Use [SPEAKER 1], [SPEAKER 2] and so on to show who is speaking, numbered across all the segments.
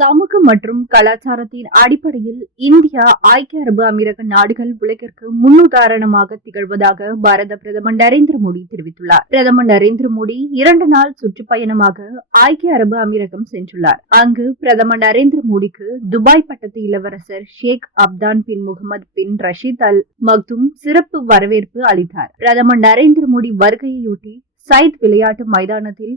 [SPEAKER 1] சமூக மற்றும் கலாச்சாரத்தின் அடிப்படையில் இந்தியா ஐக்கிய அரபு அமீரக நாடுகள் உலகிற்கு முன்னுதாரணமாக திகழ்வதாக பாரத பிரதமர் நரேந்திர மோடி தெரிவித்துள்ளார் பிரதமர் நரேந்திர மோடி இரண்டு நாள் சுற்றுப்பயணமாக ஐக்கிய அரபு அமீரகம் சென்றுள்ளார் அங்கு பிரதமர் நரேந்திர மோடிக்கு துபாய் பட்டத்து இளவரசர் ஷேக் அப்தான் பின் முகமது பின் ரஷீத் அல் மக்தும் சிறப்பு வரவேற்பு அளித்தார் பிரதமர் நரேந்திர மோடி வருகையொட்டி சைத் விளையாட்டு மைதானத்தில்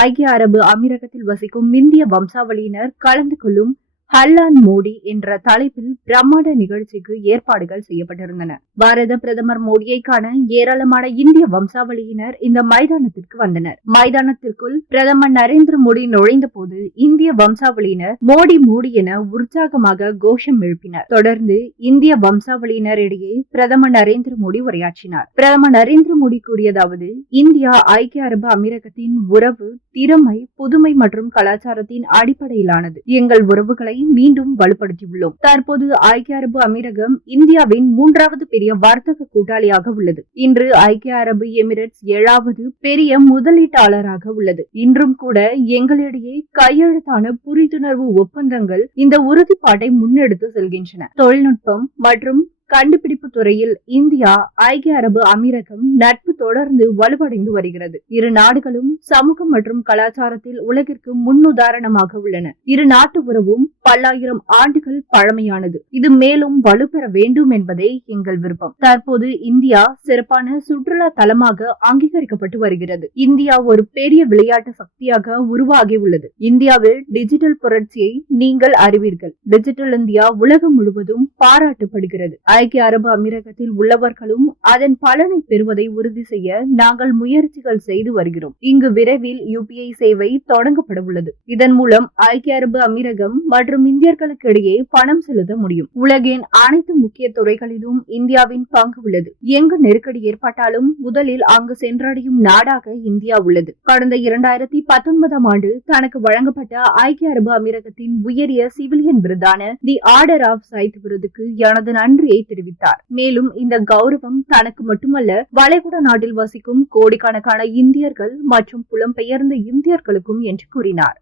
[SPEAKER 1] ஐக்கிய அரபு அமீரகத்தில் வசிக்கும் இந்திய வம்சாவளியினர் கலந்து கொள்ளும் ஹல்லான் மோடி என்ற தலைப்பில் பிரம்மாண்ட நிகழ்ச்சிக்கு ஏற்பாடுகள் செய்யப்பட்டிருந்தன பாரத பிரதமர் மோடியை காண ஏராளமான இந்திய வம்சாவளியினர் இந்த மைதானத்திற்கு வந்தனர் மைதானத்திற்குள் பிரதமர் நரேந்திர மோடி நுழைந்த போது இந்திய வம்சாவளியினர் மோடி மோடி என உற்சாகமாக கோஷம் எழுப்பினர் தொடர்ந்து இந்திய வம்சாவளியினரிடையே பிரதமர் நரேந்திர மோடி உரையாற்றினார் பிரதமர் நரேந்திர மோடி கூறியதாவது இந்தியா ஐக்கிய அரபு அமீரகத்தின் உறவு திறமை புதுமை மற்றும் கலாச்சாரத்தின் அடிப்படையிலானது எங்கள் உறவுகளை மீண்டும் வலுப்படுத்தியுள்ளோம் தற்போது ஐக்கிய அரபு அமீரகம் இந்தியாவின் மூன்றாவது பெரிய வர்த்தக கூட்டாளியாக உள்ளது இன்று ஐக்கிய அரபு எமிரேட்ஸ் ஏழாவது பெரிய முதலீட்டாளராக உள்ளது இன்றும் கூட எங்களிடையே கையெழுத்தான புரிந்துணர்வு ஒப்பந்தங்கள் இந்த உறுதிப்பாட்டை முன்னெடுத்து செல்கின்றன தொழில்நுட்பம் மற்றும் கண்டுபிடிப்பு துறையில் இந்தியா ஐக்கிய அரபு அமீரகம் நட்பு தொடர்ந்து வலுவடைந்து வருகிறது இரு நாடுகளும் சமூகம் மற்றும் கலாச்சாரத்தில் உலகிற்கு முன்னுதாரணமாக உள்ளன இரு நாட்டு உறவும் பல்லாயிரம் ஆண்டுகள் பழமையானது இது மேலும் வலுப்பெற வேண்டும் என்பதே எங்கள் விருப்பம் தற்போது இந்தியா சிறப்பான சுற்றுலா தலமாக அங்கீகரிக்கப்பட்டு வருகிறது இந்தியா ஒரு பெரிய விளையாட்டு சக்தியாக உருவாகி உள்ளது இந்தியாவில் டிஜிட்டல் புரட்சியை நீங்கள் அறிவீர்கள் டிஜிட்டல் இந்தியா உலகம் முழுவதும் பாராட்டப்படுகிறது ஐக்கிய அரபு அமீரகத்தில் உள்ளவர்களும் அதன் பலனை பெறுவதை உறுதி செய்ய நாங்கள் முயற்சிகள் செய்து வருகிறோம் இங்கு விரைவில் யூபிஐ சேவை தொடங்கப்பட உள்ளது இதன் மூலம் ஐக்கிய அரபு அமீரகம் மற்றும் இந்தியர்களுக்கு இடையே பணம் செலுத்த முடியும் உலகின் அனைத்து முக்கிய துறைகளிலும் இந்தியாவின் பங்கு உள்ளது எங்கு நெருக்கடி ஏற்பட்டாலும் முதலில் அங்கு சென்றடையும் நாடாக இந்தியா உள்ளது கடந்த இரண்டாயிரத்தி பத்தொன்பதாம் ஆண்டு தனக்கு வழங்கப்பட்ட ஐக்கிய அரபு அமீரகத்தின் உயரிய சிவிலியன் விருதான தி ஆர்டர் ஆஃப் சைத் விருதுக்கு எனது நன்றியை தெரிவித்தார் மேலும் இந்த கௌரவம் தனக்கு மட்டுமல்ல வளைகுடா நாட்டில் வசிக்கும் கோடிக்கணக்கான இந்தியர்கள் மற்றும் புலம்பெயர்ந்த இந்தியர்களுக்கும் என்று கூறினார்